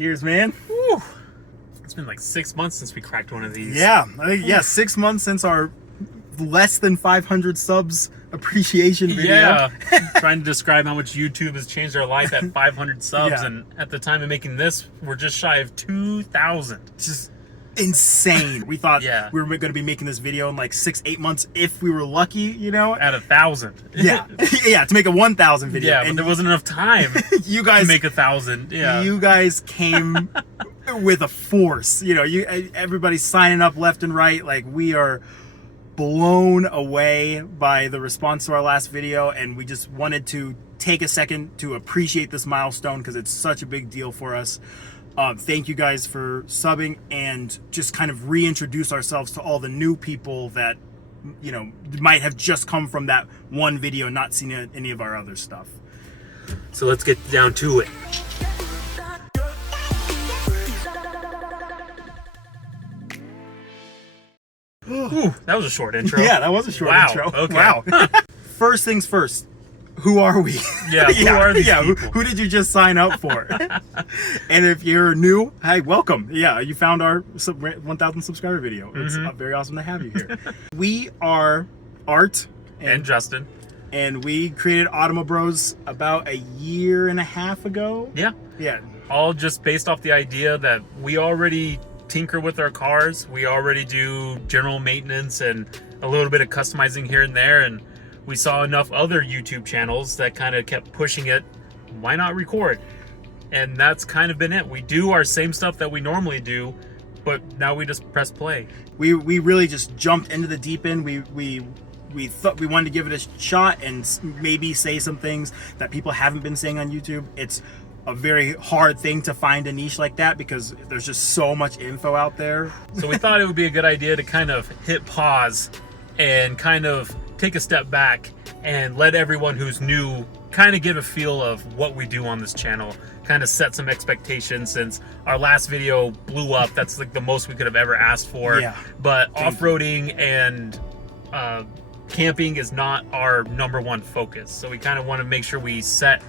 Cheers, man. Whew. It's been like 6 months since we cracked one of these. Yeah, I think, yeah, 6 months since our less than 500 subs appreciation video. Yeah, trying to describe how much YouTube has changed our life at 500 subs, Yeah. and at the time of making this, we're just shy of 2,000. Just insane. We thought Yeah. we were going to be making this video in like 6-8 months if we were lucky, you know? At 1,000. Yeah, yeah, to make a 1,000 video. Yeah, but there wasn't enough time you guys to make 1,000. Yeah. You guys came with a force. You know, everybody's signing up left and right. Like, we are blown away by the response to our last video, and we just wanted to take a second to appreciate this milestone because it's such a big deal for us. Thank you guys for subbing, and just kind of reintroduce ourselves to all the new people that, you know, might have just come from that one video and not seen any of our other stuff. So let's get down to it. Ooh, that was a short intro. Yeah, that was a short intro. Okay. Wow. First things first. Who are we? Yeah, who are these people? Who did you just sign up for? And if you're new, hey, welcome. Yeah, you found our 1,000 subscriber video. It's very awesome to have you here. We are Art And Justin. and we created Automo Bros about a year and a half ago. Yeah. Yeah. All just based off the idea that we already tinker with our cars. We already do general maintenance and a little bit of customizing here and there. And we saw enough other YouTube channels that kind of kept pushing it. Why not record? And that's kind of been it. We do our same stuff that we normally do, but now we just press play. We really just jumped into the deep end. We thought we wanted to give it a shot and maybe say some things that people haven't been saying on YouTube. It's a very hard thing to find a niche like that because there's just so much info out there. So we thought it would be a good idea to kind of hit pause and kind of take a step back and let everyone who's new kind of get a feel of what we do on this channel, kind of set some expectations since our last video blew up. That's like the most we could have ever asked for. Yeah. But off-roading and camping is not our #1 focus. So we kind of want to make sure we set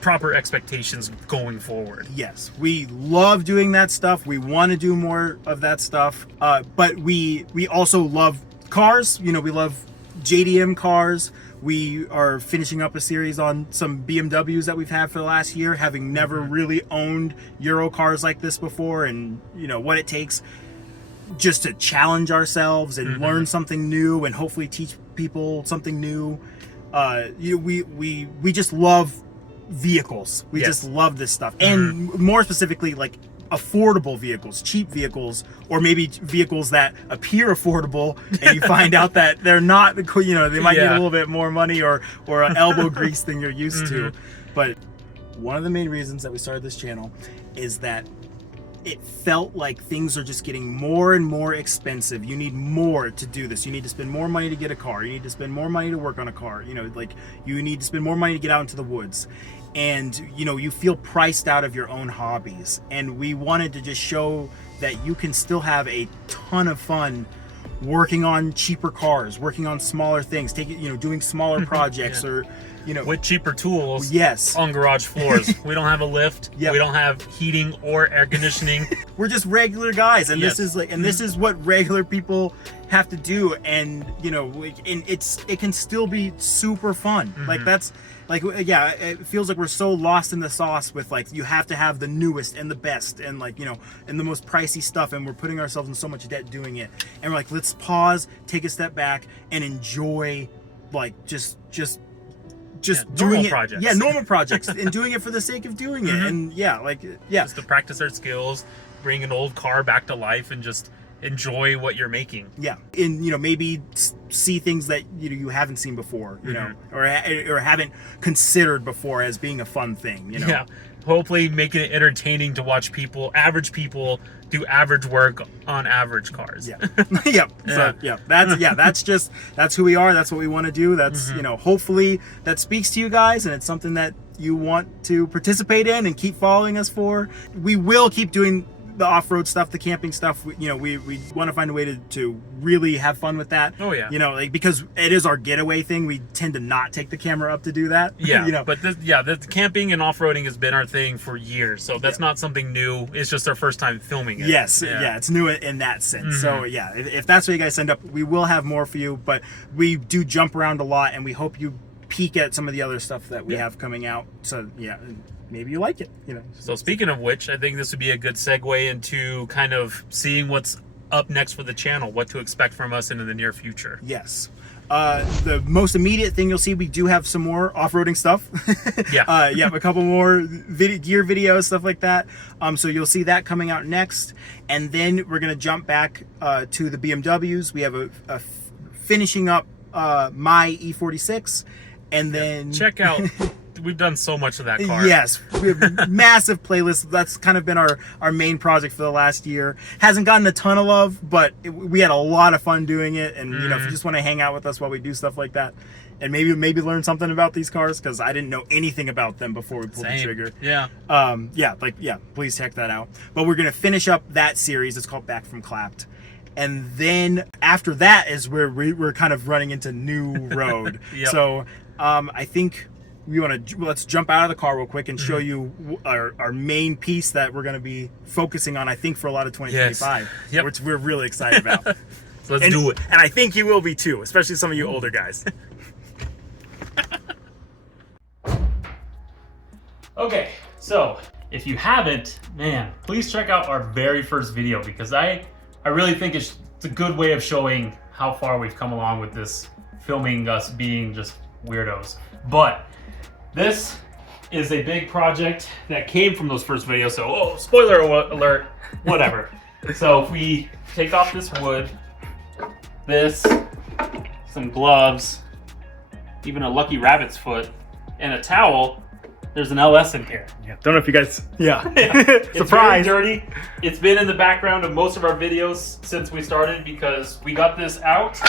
proper expectations going forward. Yes, we love doing that stuff. We want to do more of that stuff. But we also love cars. You know, we love JDM cars. We are finishing up a series on some BMWs that we've had for the last year, having never really owned Euro cars like this before, and you know what it takes just to challenge ourselves and learn something new and hopefully teach people something new. We just love vehicles. We just love this stuff, and more specifically, like affordable vehicles, cheap vehicles, or maybe vehicles that appear affordable and you find out that they're not. You know, they might need a little bit more money or elbow grease than you're used to. But one of the main reasons that we started this channel is that it felt like things are just getting more and more expensive. You need more to do this. You need to spend more money to get a car. You need to spend more money to work on a car. You know, like you need to spend more money to get out into the woods. And, you know, you feel priced out of your own hobbies. And we wanted to just show that you can still have a ton of fun working on cheaper cars, working on smaller things, doing smaller projects or, you know, with cheaper tools. Yes. On garage floors. We don't have a lift. Yep. We don't have heating or air conditioning. We're just regular guys, and Yes. this is like, and this is what regular people have to do, and you know, and it can still be super fun. Like that's like, yeah, it feels like we're so lost in the sauce with like you have to have the newest and the best and like, you know, and the most pricey stuff, and we're putting ourselves in so much debt doing it, and we're like, let's pause, take a step back, and enjoy like just doing it. Projects. Yeah, normal projects, and doing it for the sake of doing it, and Just to practice our skills, bring an old car back to life, and just enjoy what you're making. Yeah, and you know, maybe see things that you haven't seen before, you know, or haven't considered before as being a fun thing, you know. Yeah, hopefully making it entertaining to watch average people do average work on average cars. Yeah. Yep. So that's who we are. That's what we want to do. That's you know, hopefully that speaks to you guys, and it's something that you want to participate in and keep following us for. We will keep doing the off-road stuff, the camping stuff, we want to find a way to really have fun with that. Oh yeah. You know, like, because it is our getaway thing, we tend to not take the camera up to do that. Yeah. You know, but the camping and off-roading has been our thing for years, so that's not something new. It's just our first time filming it. Yes, yeah, it's new in that sense. So yeah, if that's what you guys send up, we will have more for you. But we do jump around a lot, and we hope you peek at some of the other stuff that we have coming out. So yeah, maybe you like it. You know. So speaking of which, I think this would be a good segue into kind of seeing what's up next for the channel, what to expect from us into the near future. Yes. The most immediate thing you'll see, we do have some more off-roading stuff. Yeah. Yeah, a couple more gear videos, stuff like that. So you'll see that coming out next. And then we're going to jump back to the BMWs. We have a finishing up my E46. And then... Check out... We've done so much of that car. Yes, we have massive playlists. That's kind of been our main project for the last year. Hasn't gotten a ton of love, but we had a lot of fun doing it. And you know, if you just want to hang out with us while we do stuff like that, and maybe learn something about these cars, because I didn't know anything about them before we pulled the trigger. Yeah. Please check that out. But we're gonna finish up that series. It's called Back from Clapped. And then after that is where we're kind of running into new road. Yep. So I think let's jump out of the car real quick and show you our main piece that we're going to be focusing on, I think, for a lot of 2025, which we're really excited about. So let's do it. And I think you will be too, especially some of you older guys. Okay, so if you haven't, man, please check out our very first video, because I really think it's a good way of showing how far we've come along with this, filming us being just weirdos. But this is a big project that came from those first videos, so spoiler alert, whatever. So if we take off this wood, some gloves, even a lucky rabbit's foot, and a towel, there's an LS in here. Yeah. Don't know if you guys... Yeah. It's very dirty. It's been in the background of most of our videos since we started, because we got this out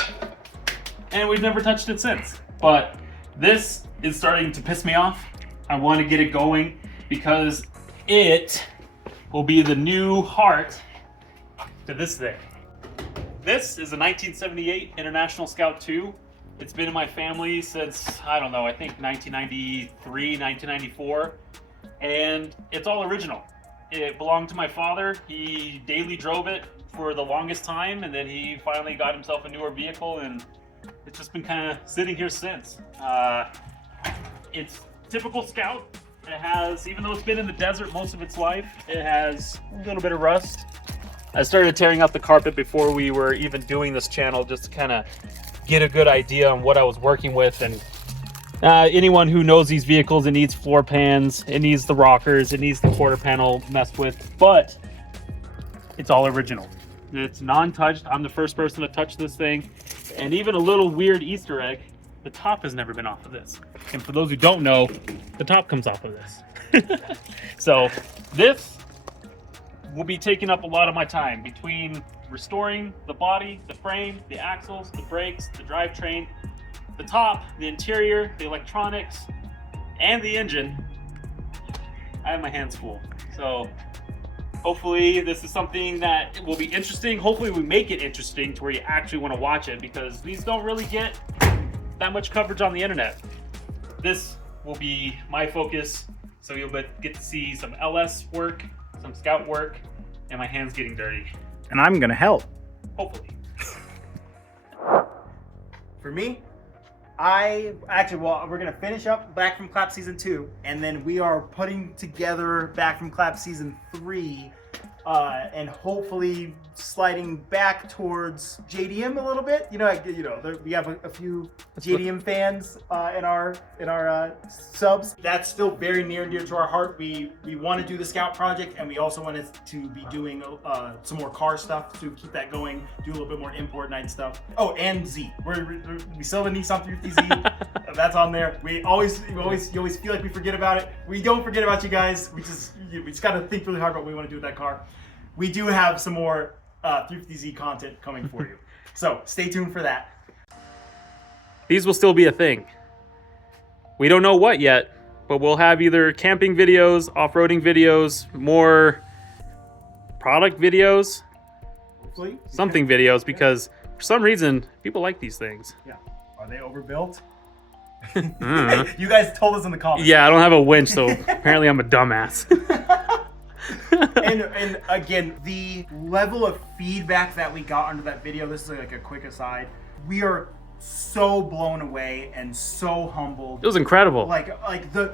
and we've never touched it since. But this is starting to piss me off. I want to get it going because it will be the new heart to this thing. This is a 1978 International Scout II. It's been in my family since, I don't know, I think 1993, 1994. And it's all original. It belonged to my father. He daily drove it for the longest time, and then he finally got himself a newer vehicle, and it's just been kind of sitting here since. It's typical Scout. It has, even though it's been in the desert most of its life, it has a little bit of rust. I started tearing out the carpet before we were even doing this channel, just to kind of get a good idea on what I was working with. And anyone who knows these vehicles, it needs floor pans, it needs the rockers, it needs the quarter panel messed with, but it's all original. It's non-touched. I'm the first person to touch this thing. And even a little weird Easter egg, the top has never been off of this. And for those who don't know, the top comes off of this. So this will be taking up a lot of my time between restoring the body, the frame, the axles, the brakes, the drivetrain, the top, the interior, the electronics, and the engine. I have my hands full. So hopefully this is something that will be interesting. Hopefully we make it interesting to where you actually want to watch it, because these don't really get that much coverage on the internet. This will be my focus, so you'll get to see some LS work, some Scout work, and my hands getting dirty. And I'm gonna help. Hopefully. For me, we're gonna finish up Back from Clap Season 2, and then we are putting together Back from Clap Season 3, and hopefully sliding back towards JDM a little bit. We have a few JDM fans in our subs. That's still very near and dear to our heart. We want to do the Scout project, and we also wanted to be doing some more car stuff to keep that going. Do a little bit more import night stuff. Oh, and Z. We still have a Nissan 350Z. That's on there. You always feel like we forget about it. We don't forget about you guys. We just got to think really hard about what we want to do with that car. We do have some more 350Z content coming for you. So stay tuned for that. These will still be a thing. We don't know what yet, but we'll have either camping videos, off-roading videos, more product videos, Hopefully. something videos, because for some reason people like these things. Yeah. Are they overbuilt? Mm. You guys told us in the comments. Yeah, I don't have a winch, so apparently I'm a dumbass. And again, the level of feedback that we got under that video, this is like a quick aside. We are so blown away and so humbled. It was incredible. Like the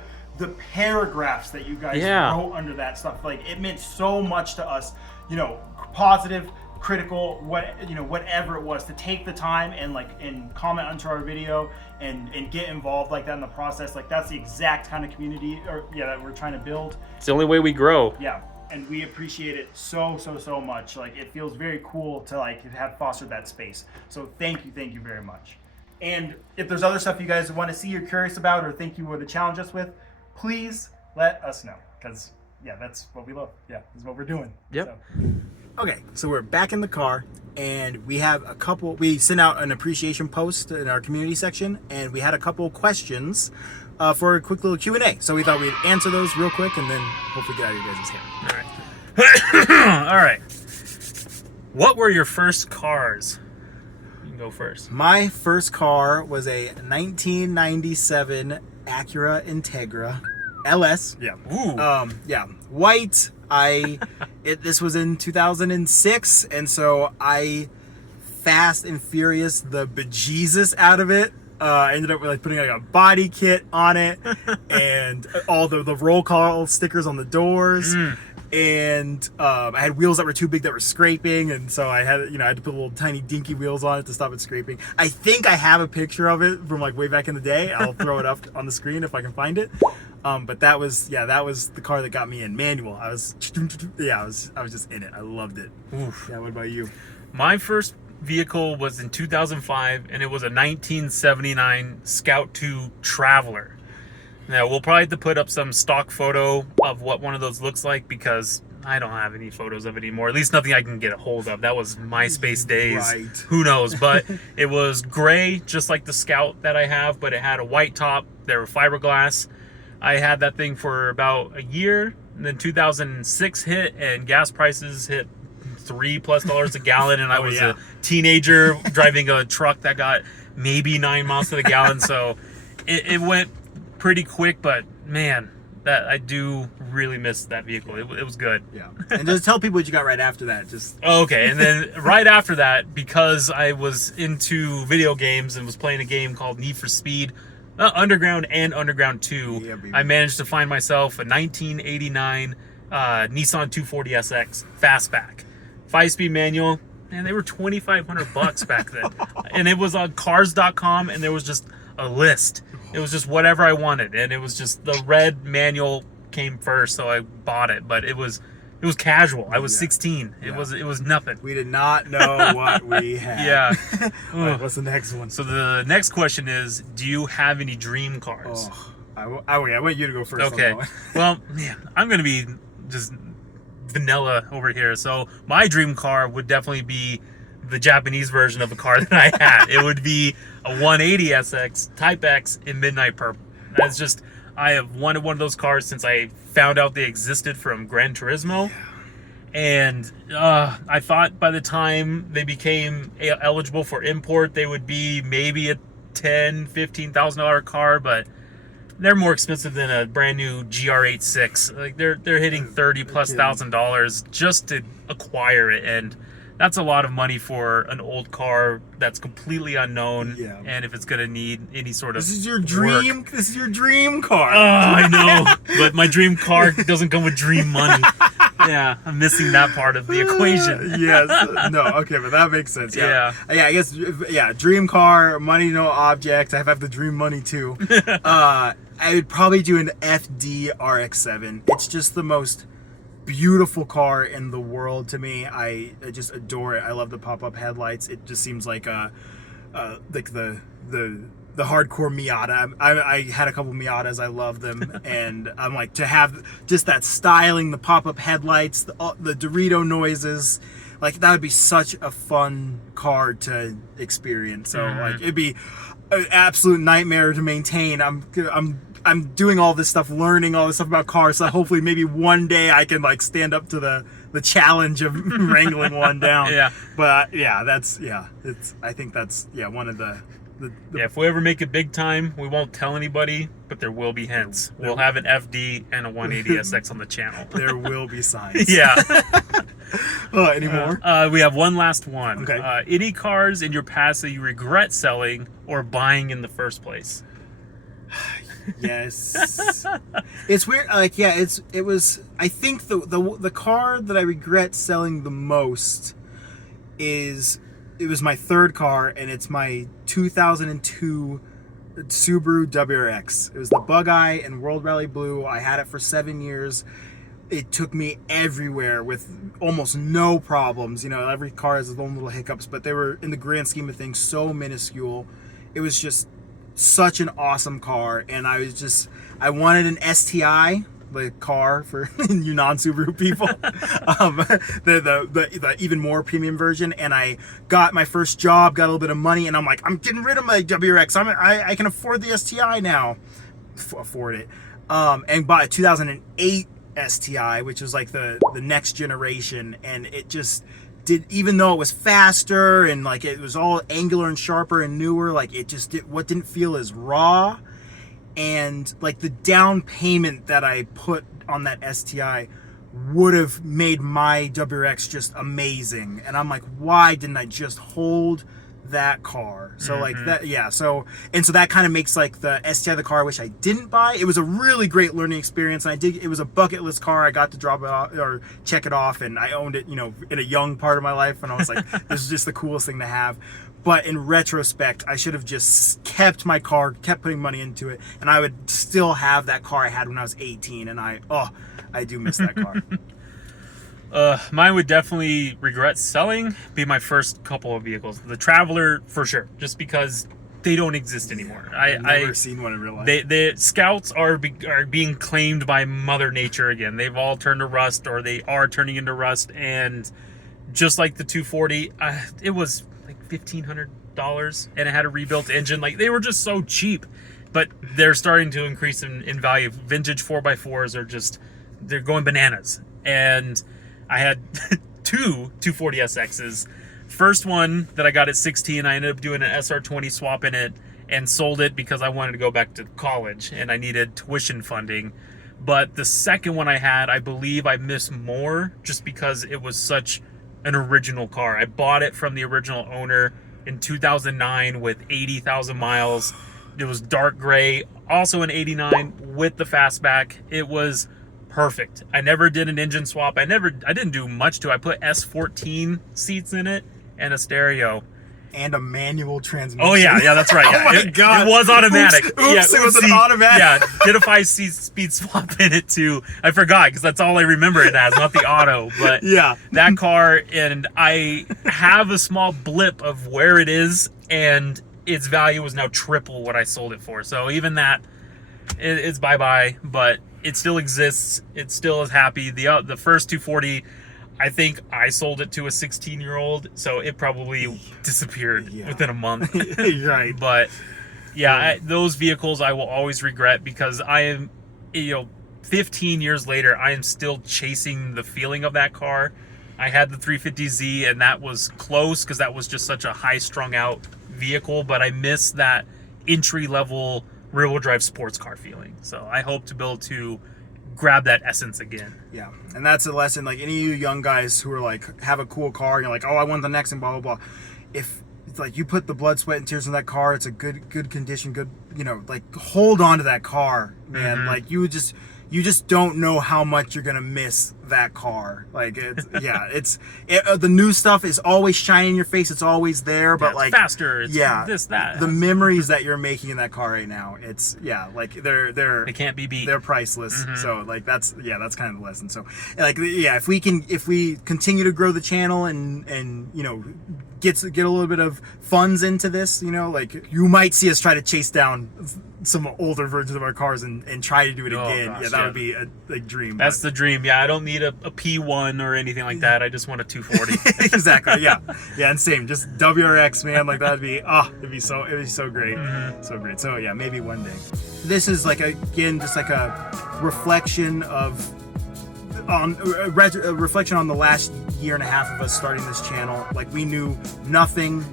paragraphs that you guys wrote under that stuff, like it meant so much to us, you know, positive, critical, whatever it was, to take the time and comment onto our video and get involved like that in the process. Like that's the exact kind of community that we're trying to build. It's the only way we grow. Yeah. And we appreciate it so much. Like it feels very cool to like have fostered that space. So thank you very much. And if there's other stuff you guys want to see, you're curious about, or think you would have challenged us with, please let us know. Because that's what we love. Yeah, this is what we're doing. Yep. Okay, so we're back in the car, and we have we sent out an appreciation post in our community section, and we had a couple questions for a quick little Q&A. So we thought we'd answer those real quick and then hopefully get out of your guys' hair. All right. All right. What were your first cars? You can go first. My first car was a 1997 Acura Integra LS. Yeah. Ooh. White. This was in 2006, and so I fast and furious the bejesus out of it. I ended up like putting like a body kit on it and all the roll call stickers on the doors. And I had wheels that were too big that were scraping, and so I had to put little tiny dinky wheels on it to stop it scraping. I think I have a picture of it from like way back in the day. I'll throw it up on the screen if I can find it. But that was the car that got me in. Manual. I was just in it. I loved it. Oof. Yeah. What about you? My first vehicle was in 2005, and it was a 1979 Scout 2 Traveler. Now, we'll probably have to put up some stock photo of what one of those looks like, because I don't have any photos of it anymore. At least nothing I can get a hold of. That was MySpace days. Right. Who knows? But it was gray, just like the Scout that I have, but it had a white top. There were fiberglass. I had that thing for about a year, and then 2006 hit, and gas prices hit $3+ a gallon, and I was a teenager driving a truck that got maybe 9 miles to the gallon. So it went pretty quick, but man, that I do really miss that vehicle. It was good. Yeah. And just tell people what you got right after that. Okay, and then right after that, because I was into video games and was playing a game called Need for Speed Underground and Underground 2, I managed to find myself a 1989 Nissan 240SX Fastback, 5-speed manual, and they were $2,500 back then. And it was on cars.com, and there was just a list. It was just whatever I wanted, and it was just the red manual came first, so I bought it. But it was casual. I was 16. It was nothing. We did not know what we had. Yeah. Right, what's the next one? So the next question is, do you have any dream cars? I want you to go first. Okay. On that one. Well, man, I'm gonna be just vanilla over here. So my dream car would definitely be the Japanese version of a car that I had. It would be a 180 SX Type X in midnight purple. That's just, I have wanted one of those cars since I found out they existed from Gran Turismo. And I thought by the time they became eligible for import, they would be maybe a $10,000-$15,000 car, but they're more expensive than a brand new GR86. Like they're hitting $30,000+ just to acquire it, and that's a lot of money for an old car that's completely unknown. Yeah. And if it's gonna need any sort of this is your dream. work. This is your dream car. Oh, I know, but my dream car doesn't come with dream money. Yeah, I'm missing that part of the equation. Yes. No. Okay, but that makes sense. Yeah. I guess. Yeah. Dream car, money, no object. I have the dream money too. I would probably do an FD RX-7. It's just the most beautiful car in the world to me. I just adore it. I love the pop-up headlights. It just seems like like the hardcore Miata. I had a couple Miatas. I love them, and I'm like, to have just that styling, the pop-up headlights, the Dorito noises, like that would be such a fun car to experience. So like it'd be an absolute nightmare to maintain. I'm I'm doing all this stuff, learning all this stuff about cars. So hopefully, maybe one day I can like stand up to the challenge of wrangling one down. Yeah. But I think that's one of the if we ever make it big time, we won't tell anybody, but there will be hints. We'll have an FD and a 180SX on the channel. There will be signs. Yeah. Any more? We have one last one. Okay. Any cars in your past that you regret selling or buying in the first place? Yes. It's weird. Like, yeah, it was. I think the car that I regret selling the most is. It was my third car, and it's my 2002 Subaru WRX. It was the Bug Eye and World Rally Blue. I had it for 7 years. It took me everywhere with almost no problems. You know, every car has its own little hiccups, but they were, in the grand scheme of things, so minuscule. It was just such an awesome car, and I wanted an STI, the car for you non-Subaru people, the even more premium version. And I got my first job, got a little bit of money, and I'm like, I'm getting rid of my WRX. I can afford the STI now, afford it, and bought a 2008 STI, which was like the next generation, and it just did, even though it was faster and like it was all angular and sharper and newer, like it just didn't feel as raw. And like the down payment that I put on that STI would have made my WRX just amazing. And I'm like, why didn't I just hold that car? So like that, yeah. So that kind of makes like the STI the car I wish I didn't buy. It was a really great learning experience, and it was a bucket list car. I got to drop it off or check it off, and I owned it, you know, in a young part of my life, and I was like, this is just the coolest thing to have. But in retrospect, I should have just kept my car, kept putting money into it, and I would still have that car I had when I was 18. And I do miss that car. Mine would definitely regret selling. Be my first couple of vehicles. The Traveler for sure, just because they don't exist anymore. I've never seen one in real life. The Scouts are being claimed by Mother Nature again. They've all turned to rust, or they are turning into rust. And just like the 240, it was like $1,500, and it had a rebuilt engine. Like, they were just so cheap, but they're starting to increase in value. Vintage 4x4s are just, they're going bananas. And I had two 240SXs. First one that I got at 16, I ended up doing an SR20 swap in it and sold it because I wanted to go back to college and I needed tuition funding. But the second one I had, I believe I missed more just because it was such an original car. I bought it from the original owner in 2009 with 80,000 miles. It was dark gray, also an 89 with the fastback. It was perfect. I never did an engine swap. I didn't do much to it. I put S14 seats in it and a stereo. And a manual transmission. Oh yeah, that's right. Yeah. Oh my God. It was automatic. Oops, it was an automatic. Yeah, did a 5-speed swap in it too. I forgot because that's all I remember it as, not the auto. But yeah, that car, and I have a small blip of where it is, and its value was now triple what I sold it for. So even that, it's bye-bye, but it still exists. It still is happy. The first 240, I think I sold it to a 16-year-old, so it probably disappeared within a month. Right. But yeah, those vehicles I will always regret because I am, 15 years later, I am still chasing the feeling of that car. I had the 350Z, and that was close because that was just such a high strung out vehicle, but I miss that entry-level rear-wheel drive sports car feeling. So I hope to be able to grab that essence again. Yeah, and that's a lesson. Like, any of you young guys who are like, have a cool car, you're like, oh, I want the next and blah blah blah. If it's like you put the blood, sweat, and tears in that car, it's a good condition, good, like, hold on to that car, man. Like, you just don't know how much you're gonna miss that car. Like, it's the new stuff is always shining in your face. It's always there, but it's like faster. It's this, that. The memories that you're making in that car right now, like they can't be beat. They're priceless. So like that's kind of the lesson. So like if we continue to grow the channel and get a little bit of funds into this, like, you might see us try to chase down some older versions of our cars and try to do it again. Gosh, that would be a dream. That's the dream. Yeah, I don't need a P1 or anything like that. I just want a 240. Exactly. Yeah, and same. Just WRX, man. Like, that'd be it'd be so great. So great. So yeah, maybe one day. this is like, again, just like a reflection of a reflection on the last year and a half of us starting this channel. Like, we knew nothing.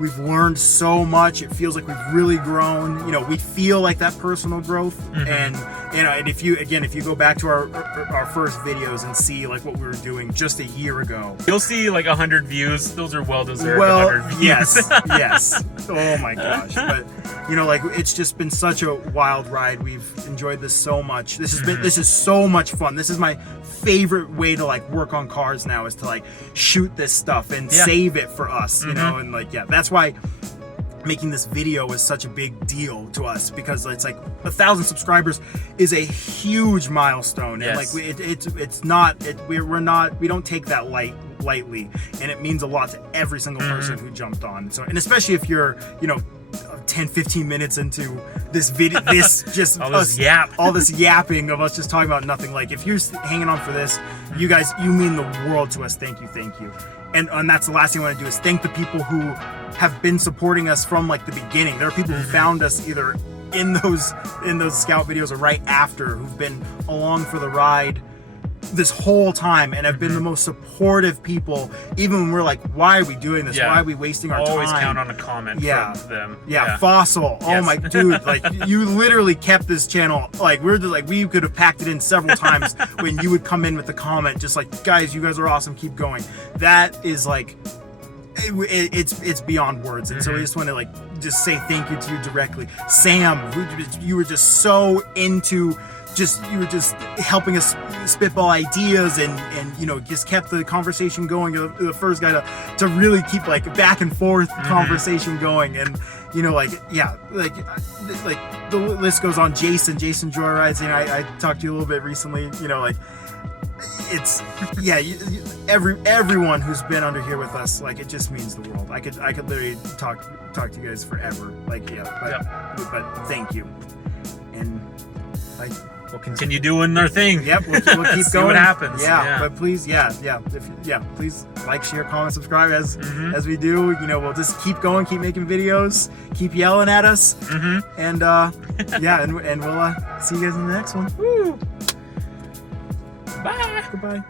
We've learned so much. It feels like we've really grown. You know, we feel like that personal growth. And you know, and if you go back to our first videos and see like what we were doing just a year ago, you'll see like 100 views. Those are well deserved. Well, 100 views. yes. Oh my gosh. But you know, like, it's just been such a wild ride. We've enjoyed this so much. This is so much fun. This is my favorite way to like work on cars now, is to like shoot this stuff and save it for us, you know. And like, that's why making this video is such a big deal to us, because it's like 1,000 subscribers is a huge milestone. And like, we don't take that lightly, and it means a lot to every single person who jumped on. So, and especially if you're, you know, 10-15 minutes into this video, this just all this yapping of us just talking about nothing. Like, if you're hanging on for this, you guys, you mean the world to us. Thank you. And that's the last thing I want to do, is thank the people who have been supporting us from like the beginning. There are people who found us either in those scout videos or right after, who've been along for the ride this whole time and have been the most supportive people, even when we're like, why are we doing this? Why are we wasting our time? Always count on a comment from them. Fossil. Oh my dude, like, you literally kept this channel, like, we're just like, we could have packed it in several times when you would come in with the comment, just like, guys, you guys are awesome, keep going. That is like, it's beyond words. And so we just want to like just say thank you to you directly. Sam, you were just so into you were just helping us spitball ideas, and you know, just kept the conversation going. You're the first guy to really keep like back and forth conversation going. And you know, like, like the list goes on. Jason Joyrides, you know, I talked to you a little bit recently, you know, like, it's everyone who's been under here with us, like, it just means the world. I could literally talk to you guys forever, like, but thank you. And we'll continue doing our thing. Yep, we'll keep going. See what happens. But please, please like, share, comment, subscribe as we do. You know, we'll just keep going, keep making videos, keep yelling at us, and and we'll see you guys in the next one. Woo. Bye. Goodbye.